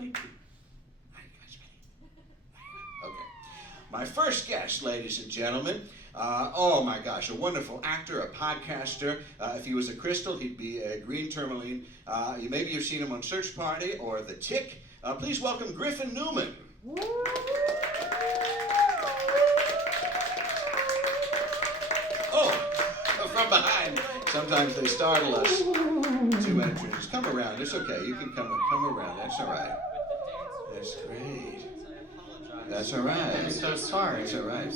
Thank you. Are you guys ready? Okay. My first guest, ladies and gentlemen, oh my gosh, a wonderful actor, a podcaster. If he was a crystal, he'd be a green tourmaline. Maybe you've seen him on Search Party or The Tick. Please welcome Griffin Newman. Oh, from behind. Sometimes they startle us. Two entrances. Come around. It's okay. You can come around. That's all right. That's great. That's all right. I'm so sorry. That's all right.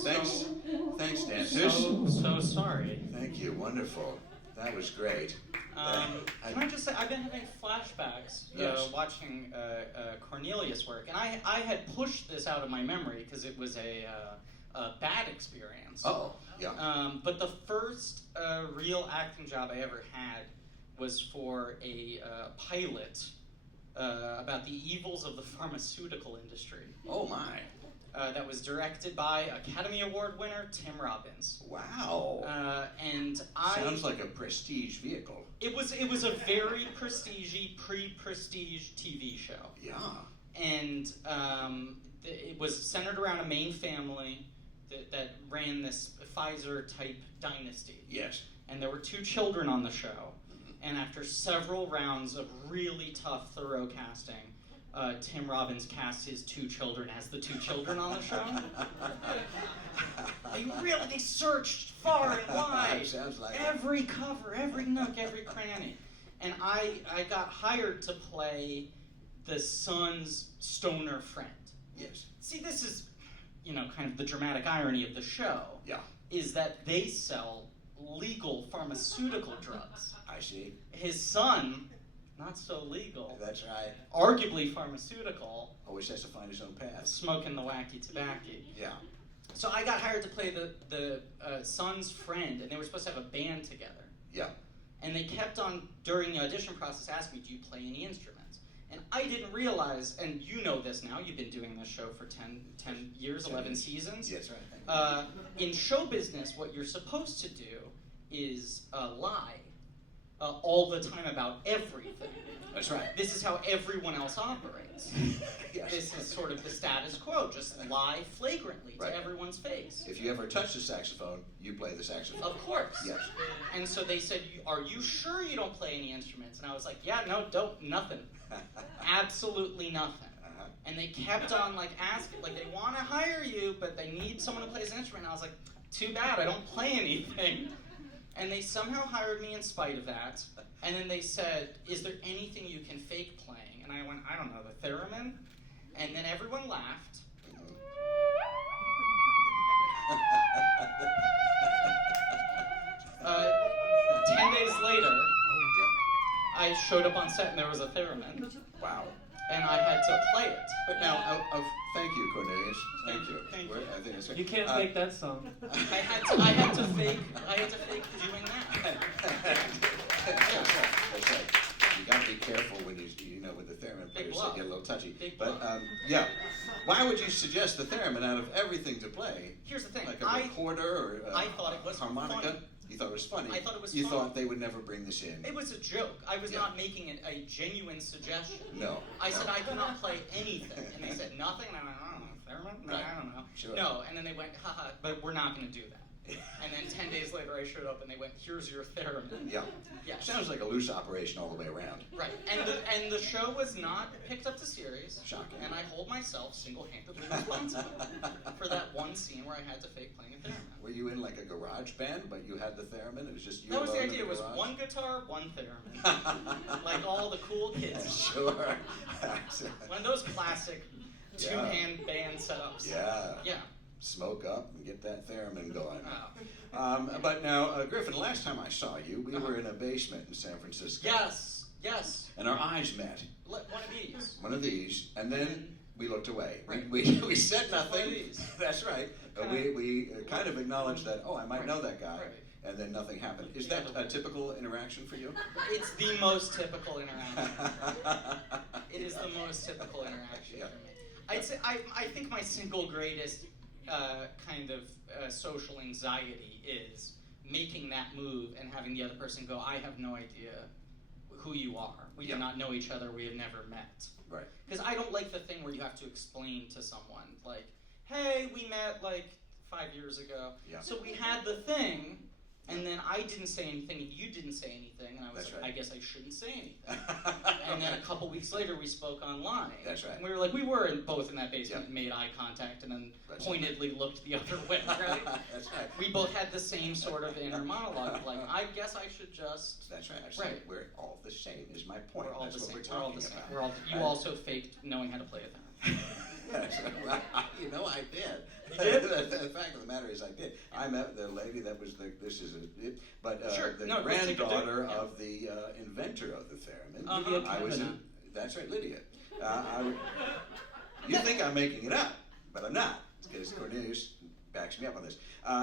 Thanks, dancers. So sorry. Thank you. Wonderful. That was great. Can I just say, I've been having flashbacks Yes. watching Cornelius work, and I had pushed this out of my memory because it was a bad experience. Oh, yeah. But the first real acting job I ever had was for a pilot about the evils of the pharmaceutical industry. Oh, my. That was directed by Academy Award winner Tim Robbins. Wow. And Sounds like a prestige vehicle. It was a very prestige-y, pre-prestige TV show. Yeah. And it was centered around a main family that ran this Pfizer-type dynasty. Yes. And there were 2 children on the show. Mm-hmm. And after several rounds of really tough, thorough casting, Tim Robbins cast his 2 children as the 2 children on the show. They searched far and wide. Sounds like every cover, every nook, every cranny. And I got hired to play the son's stoner friend. Yes. See, this is, kind of the dramatic irony of the show. Yeah. Is that they sell legal pharmaceutical drugs. I see. His son, not so legal. That's right. Arguably pharmaceutical. Always has to find his own path. Smoking the wacky tobacco. Yeah. So I got hired to play the son's friend, and they were supposed to have a band together. Yeah. And they kept on, during the audition process, asking me, do you play any instruments? And I didn't realize, and you know this now, you've been doing this show for 10 years, 11 seasons. Yes, right. In show business, what you're supposed to do is lie all the time about everything. That's right. This is how everyone else operates. Yes. This is sort of the status quo, just lie flagrantly Right. to everyone's face. If you ever touch the saxophone, you play the saxophone. Of course. Yes. And so they said, are you sure you don't play any instruments? And I was like, yeah, no, nothing. Absolutely nothing. Uh-huh. And they kept on asking, they want to hire you, but they need someone who plays an instrument. And I was like, too bad, I don't play anything. And they somehow hired me in spite of that. And then they said, is there anything you can fake playing? And I went, I don't know, the theremin? And then everyone laughed. 10 days later, I showed up on set and there was a theremin. Wow. And I had to play it. But now, thank you, Cornelius. Thank you. Thank you. I think it's You can't fake that song. I had to fake doing that. That's right. You got to be careful when with the theremin players, they get a little touchy. But yeah, why would you suggest the theremin out of everything to play? Here's the thing. Like a recorder or I thought it was harmonica? funny. You thought it was funny. I thought it was You funny. thought they would never bring this in. It was a joke. I was Yeah. not making it a genuine suggestion. No. I said I cannot play anything, and they said nothing. And I went, I don't know, theremin? No, Right. I don't know. Sure. No, and then they went, haha, but we're not going to do that. And then 10 days later, I showed up, and they went, here's your theremin. Yeah. Yes. Sounds like a loose operation all the way around. Right, and the show was not picked up to series. Shocking. And I hold myself single-handedly responsible for that one scene where I had to fake playing a theremin. Were you in like a garage band, but you had the theremin? It was just you That was the alone in idea. It was garage? one guitar, one theremin, like all the cool kids. Sure. One of those classic two-hand band setups. Yeah. Yeah. Smoke up and get that theremin going. Oh. But now, Griffin, last time I saw you, we were in a basement in San Francisco. Yes. And our eyes met. One of these. One of these, and then we looked away. Right. We said One nothing. of these. That's right. We kind of acknowledged that, I might know that guy. Right. And then nothing happened. Is that a typical interaction for you? It's the most typical interaction. It is the most typical interaction for me. I'd say I think my single greatest kind of social anxiety is making that move and having the other person go, I have no idea who you are. We do not know each other. We have never met. Right. because I don't like the thing where you have to explain to someone, like, hey, we met like 5 years ago, so we had the thing, and then I didn't say anything, and you didn't say anything, and I was I guess I shouldn't say anything. And then a couple weeks later, we spoke online. That's right. And we were like, we were both in that basement, and made eye contact, and then pointedly looked the other way, right? That's right. We both had the same sort of inner monologue, of like, I guess I should just... That's right. Right. We're all the same, is my point. We're all That's the what same. we're talking We're all the same. about. You also faked knowing how to play it. That's right. You know, I did. You did? The fact of the matter is, I did. I met the lady that was the Sure. the No, granddaughter of the inventor of the theremin. Lydia I was Kavanaugh. That's right, Lydia. You think I'm making it up, but I'm not, because Cornelius backs me up on this.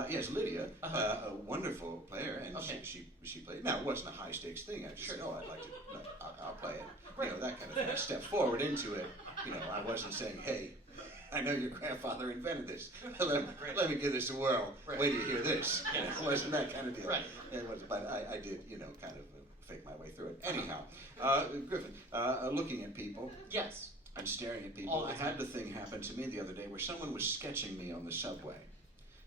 Yes, Lydia, a wonderful player, and she played. Now, it wasn't a high stakes thing. I just said, I'd like to. I'll play it. Right. You know, that kind of thing. I stepped forward into it. You know, I wasn't saying, hey, I know your grandfather invented this. Let me give this a whirl. Right. Wait till you hear this. Yeah. It wasn't that kind of deal. Right. It was, but I did, kind of fake my way through it. Anyhow, Griffin, looking at people. Yes. And staring at people. All the I had the thing happen to me the other day where someone was sketching me on the subway.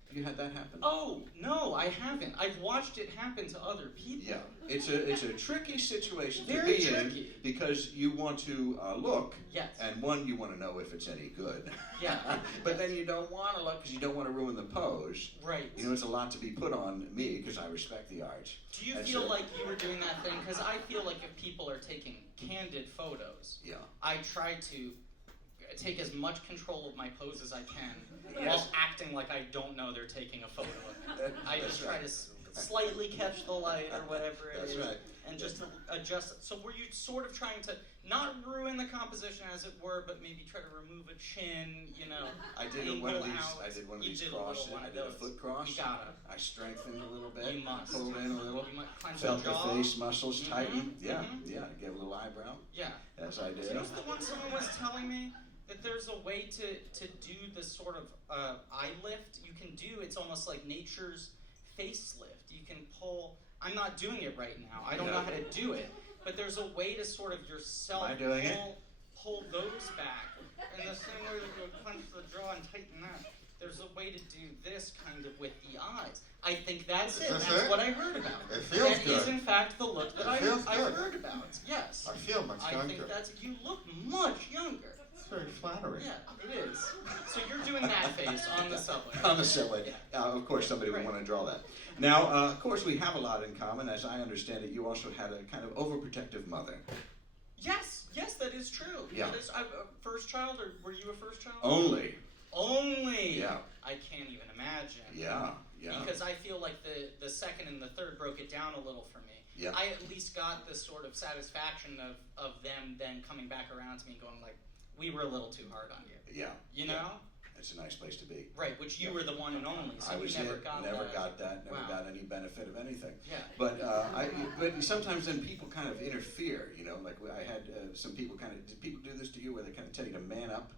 Have you had that happen? Oh, no, I haven't. I've watched it happen to other people. Yeah, it's a tricky situation to Very be tricky. in because you want to look, Yes. and one, you want to know if it's any good. Yeah. But then you don't want to look because you don't want to ruin the pose. Right. You know, it's a lot to be put on me because I respect the arts. Do you feel like you were doing that thing? Because I feel like if people are taking candid photos, I try to take as much control of my pose as I can while acting like I don't know they're taking a photo of me. I just try to slightly catch the light or whatever it is. Right. And just to adjust it. So were you sort of trying to not ruin the composition as it were, but maybe try to remove a chin, I did one of these. I did one of these crosses. I did a foot cross. You gotta. I strengthened a little bit. You must. Pulled in a little. You might clench Felt the jaw. the face muscles tighten. Mm-hmm. Yeah. Give a little eyebrow. Yeah. As I did. You know the one someone was telling me? That there's a way to do this sort of eye lift. You can do, it's almost like nature's facelift. You can pull, I'm not doing it right now. I don't know how to do it. But there's a way to sort of yourself pull those back. And the same way that you would clench the jaw and tighten that. There's a way to do this kind of with the eyes. I think that's it. That's what I heard about. It feels good. That is in fact the look that I heard about. Yes. I feel much younger. I think you look much younger. It's very flattering. Yeah, it is. So you're doing that face on the subway. On the subway. Of course, somebody would want to draw that. Now, of course, we have a lot in common. As I understand it, you also had a kind of overprotective mother. Yes, that is true. Yeah. That is, first child, or were you a first child? Only. Yeah. I can't even imagine. Yeah. Because I feel like the second and the third broke it down a little for me. Yeah. I at least got this sort of satisfaction of them then coming back around to me and going like, we were a little too hard on you. Yeah. You know? It's a nice place to be. Right, which you were the one and only, so you never got that. Never got any benefit of anything. Yeah. But but sometimes then people kind of interfere, like I had some people did people do this to you where they kind of tell you to man up?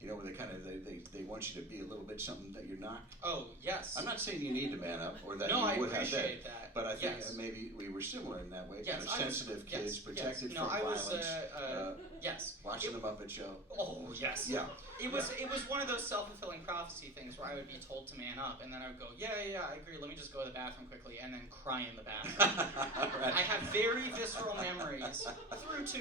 Where they kind of they want you to be a little bit something that you're not. Oh, yes. I'm not saying you need to man up or that no, you would I have appreciate that. But I think maybe we were similar in that way. Yes, kind of sensitive kids, protected from violence. Yes. Watching the Muppet Show. Oh, yes. Yeah. It was one of those self-fulfilling prophecy things where I would be told to man up, and then I would go, yeah, I agree. Let me just go to the bathroom quickly, and then cry in the bathroom. Right. I have very visceral memories through to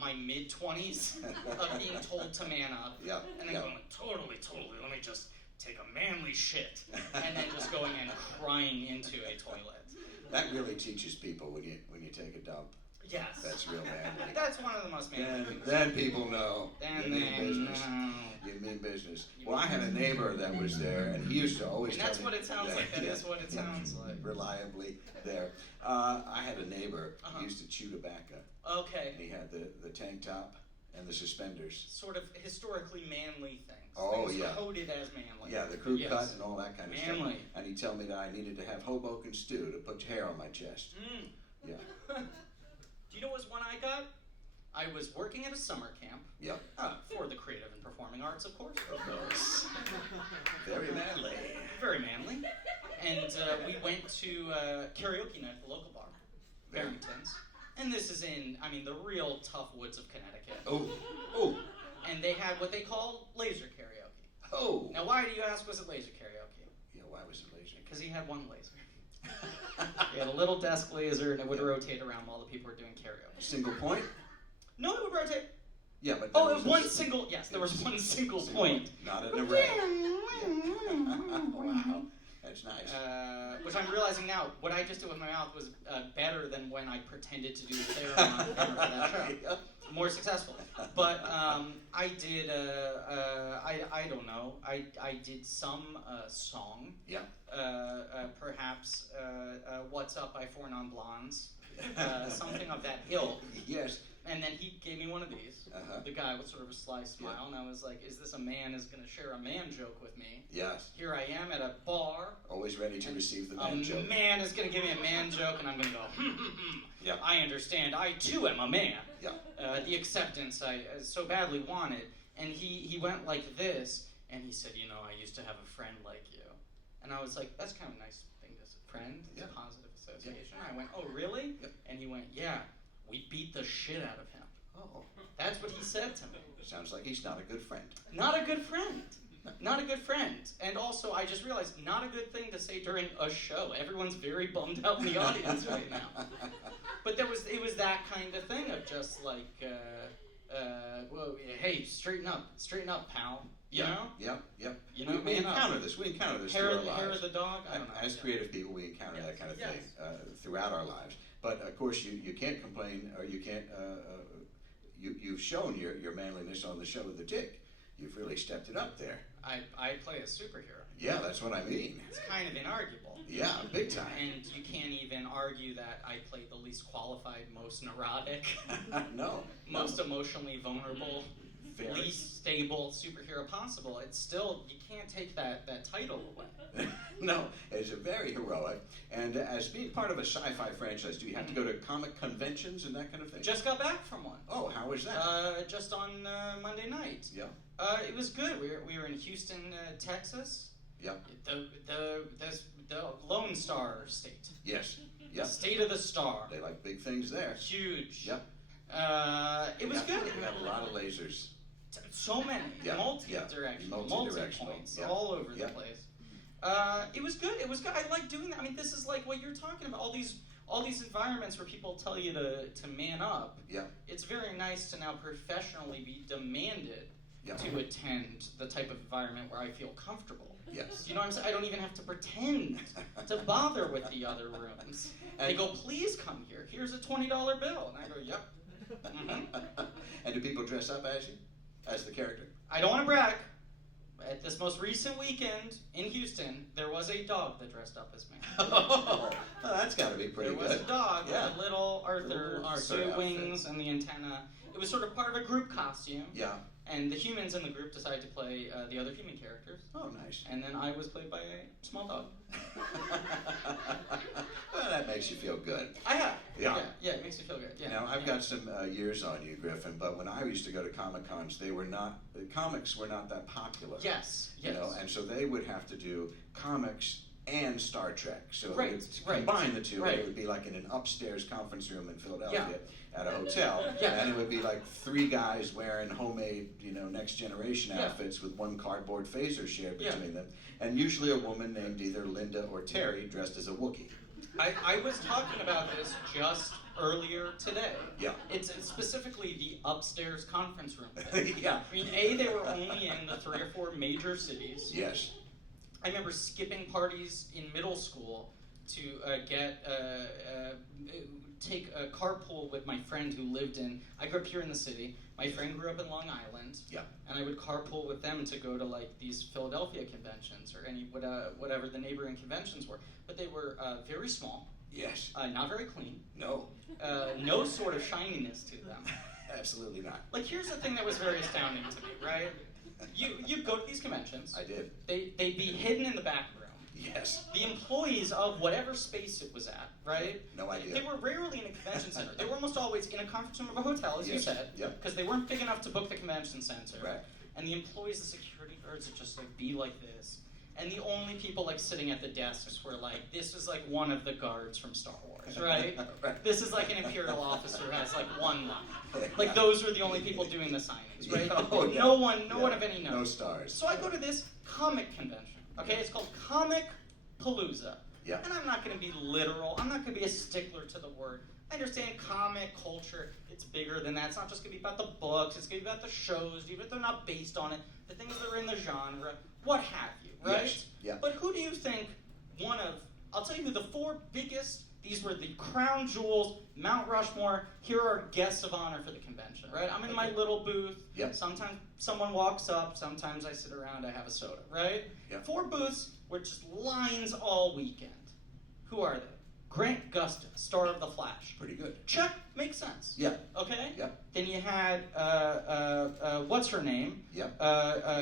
my mid-20s of being told to man up, and then going totally. Let me just take a manly shit, and then just going and crying into a toilet. That really teaches people when you take a dump. Yes. That's real manly. That's one of the most manly things. Then people know. Then you mean business. You mean business. Well, I had a neighbor that was there, and he used to always tell me. And that's what it sounds like. That is what it sounds like. Reliably there. I had a neighbor who used to chew tobacco. Okay. And he had the tank top and the suspenders. Sort of historically manly things. Oh, things yeah. coded as manly. Yeah, the crew cut and all that kind of stuff. Manly. And he'd tell me that I needed to have Hoboken stew to put hair on my chest. Yeah. Do you know what one I got? I was working at a summer camp. Yep. For the creative and performing arts, of course. Of course. Very manly. Very manly. And we went to karaoke night at the local bar, Barrington's. And this is in, the real tough woods of Connecticut. Oh. and they had what they call laser karaoke. Oh. Now, why do you ask, was it laser karaoke? Yeah, why was it laser? Because he had one laser. He had a little desk laser, and it would rotate around while the people were doing karaoke. Single point? No, it would rotate. Yeah, but oh, it was one single. Yes, there was one single point. Not an array. Wow, that's nice. Which I'm realizing now, what I just did with my mouth was better than when I pretended to do the Theremin on camera for that show. More successful. But I did. I don't know. I did some song. Yeah. Perhaps "What's Up" by Four Non Blondes. Something of that ilk. Yes. And then he gave me one of these. The guy with sort of a sly smile, and I was like, "Is this a man is going to share a man joke with me?" Yes. Here I am at a bar. Always ready to receive the man joke. A man is going to give me a man joke, and I'm going to go, Yeah. I understand. I too am a man. Yeah. The acceptance I so badly wanted. And he went like this, and he said, "You know, I used to have a friend like you." And I was like, "That's kind of a nice thing to say. Friend? It's a positive association." I went, "Oh, really?" Yeah. And he went, "Yeah, we beat the shit out of him." Oh. That's what he said to me. Sounds like he's not a good friend. Not a good friend. Not a good friend. And also, I just realized, not a good thing to say during a show. Everyone's very bummed out in the audience right now. But it was that kind of thing of just like, well, hey, straighten up, pal. You know? Yep. You know, we encounter this. We encounter this through our lives. Hair of the dog? I don't know. As creative people, we encounter that kind of thing throughout our lives. But of course, you can't complain, or you can't. You've shown your manliness on the show with the Tick. You've really stepped it up there. I play a superhero. Yeah, that's what I mean. It's kind of inarguable. Yeah, big time. And you can't even argue that I played the least qualified, most neurotic, most emotionally vulnerable, least stable superhero possible. It's still, you can't take that title away. No, it's a very heroic. And as being part of a sci-fi franchise, do you have to go to comic conventions and that kind of thing? Just got back from one. Oh, how was that? Just on Monday night. Yeah. It was good. We were in Houston, Texas. Yeah. The Lone Star State. Yes. Yeah. State of the Star. They like big things there. Huge. Yep. It was good. We have a lot of lasers. So many. Yeah. Multi-directional. Multi-points. Yeah. All over the place. It was good. It was good. I like doing that. I mean, this is like what you're talking about. All these environments where people tell you to man up. Yeah. It's very nice to now professionally be demanded Yeah. to attend the type of environment where I feel comfortable. Yes. You know what I'm saying? I don't even have to pretend to bother with the other rooms. They go, "Please come here. Here's a $20 bill." And I go, "Yep." Mm-hmm. And do people dress up as you? As the character? I don't want to brag. At this most recent weekend in Houston, there was a dog that dressed up as me. Oh, that's got to be pretty good. There was a dog with a little Arthur, Little Arthur suit outfit. wings and the antenna. It was sort of part of a group costume. Yeah. And the humans in the group decided to play the other human characters. Oh, nice. And then I was played by a small dog. Well, that makes you feel good. Yeah, it makes you feel good. Yeah. Now, I've got some years on you, Griffin, but when I used to go to Comic Cons, the comics were not that popular. Yes. You know, and so they would have to do comics and Star Trek. So Right, to right, combine the two, right. it would be like in an upstairs conference room in Philadelphia at a hotel. Yeah. And it would be like 3 guys wearing homemade, Next Generation outfits with one cardboard phaser shared between them. And usually a woman named either Linda or Terry dressed as a Wookiee. I was talking about this just earlier today. Yeah. It's specifically the upstairs conference room. Yeah. I mean, they were only in the 3 or 4 major cities. Yes. I remember skipping parties in middle school to take a carpool with my friend who lived I grew up here in the city. My friend grew up in Long Island. Yeah. And I would carpool with them to go to like these Philadelphia conventions or whatever the neighboring conventions were. But they were very small. Yes. Not very clean. No. No sort of shininess to them. Absolutely not. Like, here's the thing that was very astounding to me, right? You go to these conventions. I did. They'd be hidden in the back room. Yes. The employees of whatever space it was at, right? No idea. They were rarely in a convention center. They were almost always in a conference room of a hotel, as you said. Yep. Because they weren't big enough to book the convention center. Right. And the employees, the security guards would just like be like this. And the only people like sitting at the desks were like, this was like one of the guards from Star Wars. stars, right? Right. This is like an imperial officer who has like one line. Like those are the only people doing the signings, right? Oh, yeah. No one of any note. No stars. So I go to this comic convention. Okay, it's called Comic Palooza. Yeah. And I'm not going to be literal. I'm not going to be a stickler to the word. I understand comic culture, it's bigger than that. It's not just going to be about the books. It's going to be about the shows, even if they're not based on it, the things that are in the genre, what have you, right? Yes. Yeah. But who do you think I'll tell you who the four biggest, these were the crown jewels, Mount Rushmore. Here are guests of honor for the convention, right? I'm in my little booth. Yep. Sometimes someone walks up. Sometimes I sit around. I have a soda, right? Yep. 4 booths with just lines all weekend. Who are they? Grant Gustin, star of The Flash. Pretty good. Check, makes sense. Yeah. Okay? Yeah. Then you had, what's her name? Yeah.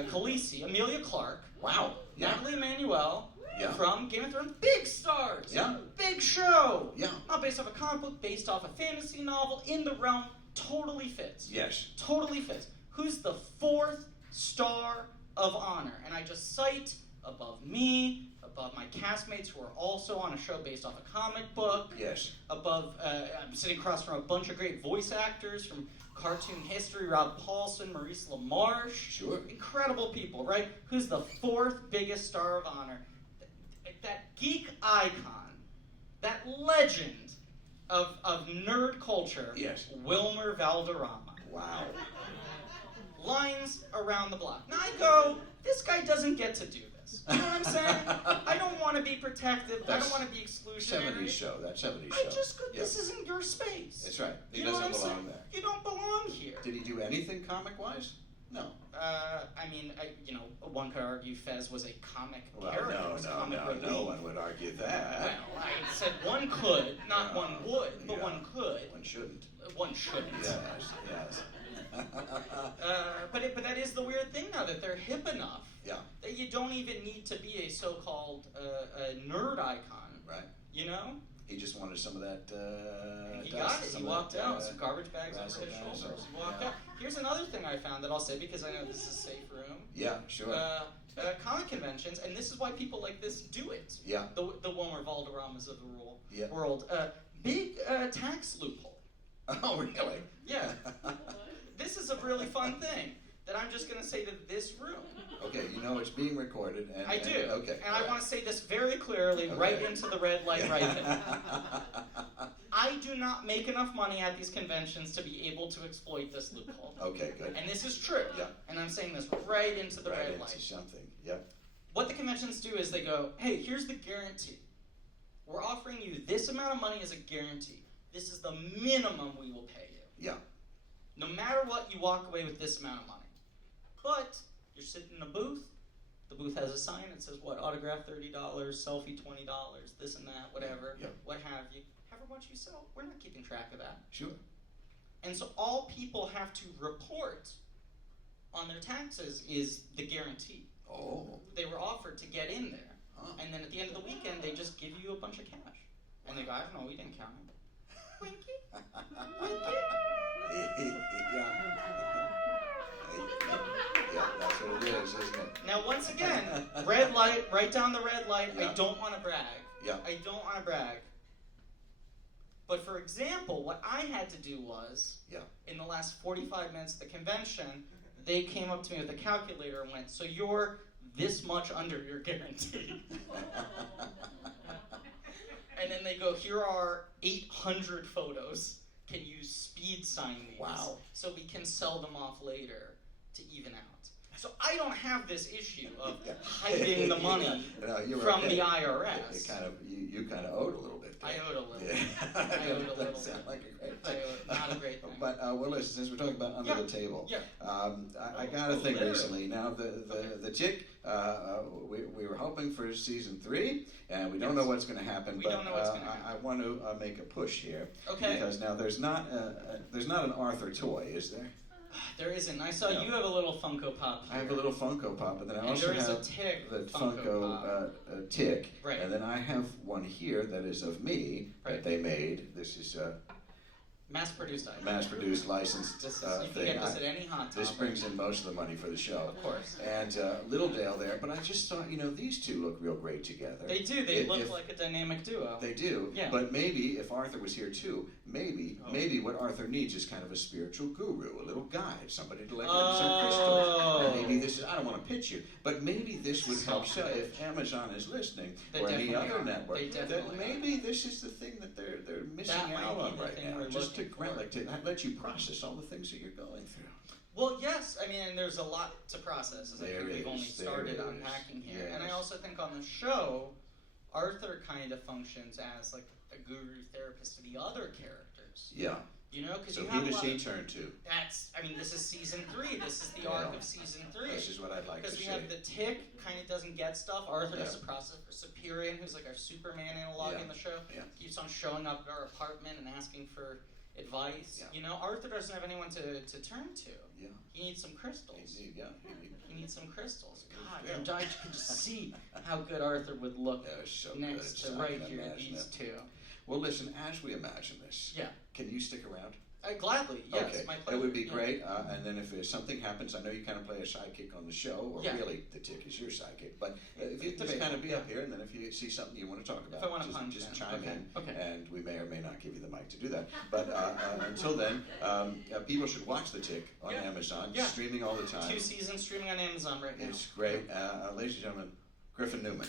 Khaleesi, Amelia Clark. Wow. Yeah. Natalie Emmanuel. Yeah. From Game of Thrones. Big stars. Yeah. Big show. Yeah. Not based off a comic book, based off a fantasy novel, in the realm. Totally fits. Yes. Totally fits. Who's the 4th star of honor? And I just cite above me, above my castmates who are also on a show based off a comic book. Yes. Above, I'm sitting across from a bunch of great voice actors from cartoon history, Rob Paulson, Maurice LaMarche. Sure. Incredible people, right? Who's the 4th biggest star of honor? That geek icon, that legend of nerd culture, Yes. Wilmer Valderrama. Wow. Lines around the block. Now I go, this guy doesn't get to do this. You know what I'm saying? I don't want to be protective. I don't want to be exclusionary. 70s show. That 70s show. I just go, Yeah. this isn't your space. That's right. He You know what doesn't I'm belong saying? there. You don't belong here. Did he do anything comic-wise? No. One could argue Fez was a comic Well, character. It no, was no, comic no. relief. No one would argue that. Well, I said one could, not Yeah. one would, but Yeah. one could. One shouldn't. One shouldn't. Yes, yes. But that is the weird thing now, that they're hip enough Yeah. that you don't even need to be a so-called nerd icon. Right. You know? He just wanted some of that. And he dust, got it. He some of walked that, out. Some garbage bags over his razzle shoulders. dazzle. He walked Yeah. out. Here's another thing I found that I'll say because I know this is a safe room. Yeah, sure. Comic conventions, and this is why people like this do it. Yeah. The Wilmer Valderramas of the Yeah. world. Big tax loophole. Oh, really? Yeah. This is a really fun thing that I'm just going to say to this room. Okay, you know it's being recorded. And, I do. Okay. And I want to say this very clearly, Okay. right into the red light right there. I do not make enough money at these conventions to be able to exploit this loophole. Okay, good. And this is true. Yeah. And I'm saying this right into the Right red into light. something. Yep. What the conventions do is they go, hey, here's the guarantee. We're offering you this amount of money as a guarantee. This is the minimum we will pay you. Yeah. No matter what, you walk away with this amount of money. But you're sitting in a booth. The booth has a sign that says, what, autograph $30, selfie $20, this and that, whatever, Yeah. what have you. However much you sell, we're not keeping track of that. Sure. And so all people have to report on their taxes is the guarantee. Oh. They were offered to get in there. Huh. And then at the end of the weekend, they just give you a bunch of cash. And they go, I don't know, we didn't count it. Winky? Winky? Yeah. Yeah, that's what it is, isn't it? Now, once again, red light, right down the red light. Yeah. I don't want to brag. Yeah. I don't want to brag. But for example, what I had to do was, Yeah. in the last 45 minutes of the convention, they came up to me with a calculator and went, so you're this much under your guarantee. And then they go, here are 800 photos. Can you speed sign these? Wow. So we can sell them off later to even out. So I don't have this issue of hiding the money No, you're from okay. the IRS. You kind of owed a little bit. I owed a little. Yeah. I owed a little. That sounds like a great I thing. owed, not a great thing. But well, listen, since we're talking about under the table, Yeah. I got a thing Literally. recently. Now the chick, we were hoping for season 3, and we don't know what's going to happen. We but don't know what's gonna happen. I want to make a push here. Okay. Because now there's not an Arthur toy, is there? There isn't. I saw No. you have a little Funko Pop here. I have a little Funko Pop, but then I And also there is a have Tick the Funko Pop. Tick, Right. and then I have one here that is of me Right. that they made. This is Mass-produced item. Mass-produced, licensed You can thing. get this at any hot This tub. brings in most of the money for the show. Of course. And little Dale there, but I just thought, these two look real great together. They do. They look like a dynamic duo. They do. Yeah. But maybe if Arthur was here too, maybe what Arthur needs is kind of a spiritual guru, a little guide, somebody to like give him some crystals. And maybe this is, I don't want to pitch you, but maybe this would help sell. If Amazon is listening, They or any definitely other are. network, They that definitely maybe this is the thing that they're missing That might out be on the right thing now. we're Just to looking for. to let you process all the things that you're going through. Well, yes. I mean, there's a lot to process. As I think we've only started there is, unpacking here. yes. And I also think on the show, Arthur kind of functions as like a guru therapist to the other characters. Yeah. Because So you who have a does lot he of, turn to? this is season 3. This is the arc of season 3. This is what I'd like to Because see. we have the Tick, kind of doesn't get stuff. Arthur Yeah. has to process for Superior, who's like our Superman analog Yeah. in the show. Yeah. Keeps on showing up at our apartment and asking for advice. Yeah. Arthur doesn't have anyone to turn to. Yeah. He needs some crystals. Yeah. He needs some crystals. God, Yeah. and I can just see how good Arthur would look That was so next good. to I right can here, imagine these it. two. Well, listen, as we imagine this, Yeah. can you stick around? Gladly, yes, Okay, my pleasure. that would be Yeah. great. And then if something happens, I know you kind of play a sidekick on the show, or Yeah. really the Tick is your sidekick. But if you just Debatable, kind of be yeah. up here, and then if you see something you want to talk about, If I want to punch just in. chime Okay. in, Okay. and we may or may not give you the mic to do that. But until then, people should watch The Tick on Yeah. Amazon, Yeah. streaming all the time. 2 seasons streaming on Amazon right now. It's great. Ladies and gentlemen, Griffin Newman.